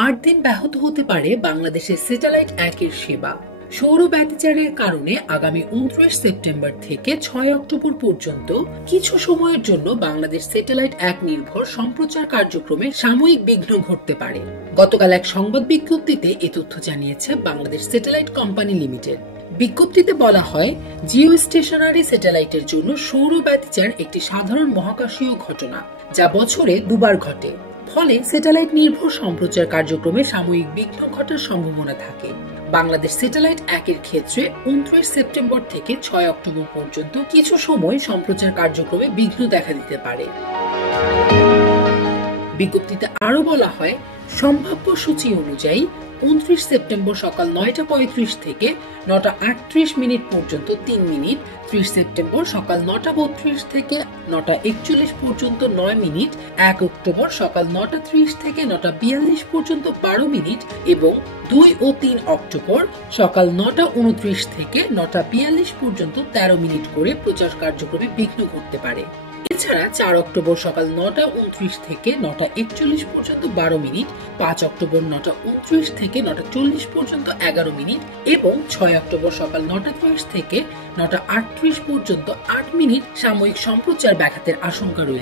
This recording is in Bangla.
8 দিন ব্যাহত হতে পারে বাংলাদেশের স্যাটেলাইট 1 এর সেবা। সৌর ব্যতিচারের কারণে আগামী 29 সেপ্টেম্বর থেকে 6 অক্টোবর পর্যন্ত কিছু সময়ের জন্য বাংলাদেশ স্যাটেলাইট 1 নির্ভর সম্প্রচার কার্যক্রমে সাময়িক বিঘ্ন ঘটতে পারে। গতকাল এক সংবাদ বিজ্ঞপ্তিতে এ তথ্য জানিয়েছে বাংলাদেশ স্যাটেলাইট কোম্পানি লিমিটেড। বিজ্ঞপ্তিতে বলা হয়, জিও স্টেশনারি স্যাটেলাইটের জন্য সৌর ব্যতিচার একটি সাধারণ মহাকাশীয় ঘটনা, যা বছরে দুবার ঘটে। ফলে স্যাটেলাইট নির্ভর সম্প্রচার কার্যক্রমে সাময়িক বিঘ্ন ঘটার সম্ভাবনা থাকে। বাংলাদেশ স্যাটেলাইট 1 এর ক্ষেত্রে 29 সেপ্টেম্বর থেকে 6 অক্টোবর পর্যন্ত কিছু সময় সম্প্রচার কার্যক্রমে বিঘ্ন দেখা দিতে পারে। বিজ্ঞপ্তিতে আরো বলা হয়, সম্ভাব্য সূচি অনুযায়ী 29 সেপ্টেম্বর সকাল 9:35 থেকে 9:38 পর্যন্ত 3 মিনিট, 30 সেপ্টেম্বর সকাল 9:32 থেকে 9:41 পর্যন্ত 9 মিনিট, 1 অক্টোবর সকাল 9:30 থেকে 9:42 পর্যন্ত 12 মিনিট এবং 2 ও 3 অক্টোবর সকাল 9:29 থেকে 9:42 পর্যন্ত 13 মিনিট করে প্রচার কার্যক্রমে বিঘ্ন ঘটতে পারে। এছাড়া 4 অক্টোবর সকাল 9:29 থেকে 9:41 পর্যন্ত 12 মিনিট, 5 অক্টোবর 9:29 থেকে 9:40 পর্যন্ত 11 মিনিট এবং 6 অক্টোবর সকাল 9:30 থেকে 9:38 পর্যন্ত 8 মিনিট সাময়িক সম্প্রচার ব্যাঘাতের আশঙ্কা রয়েছে।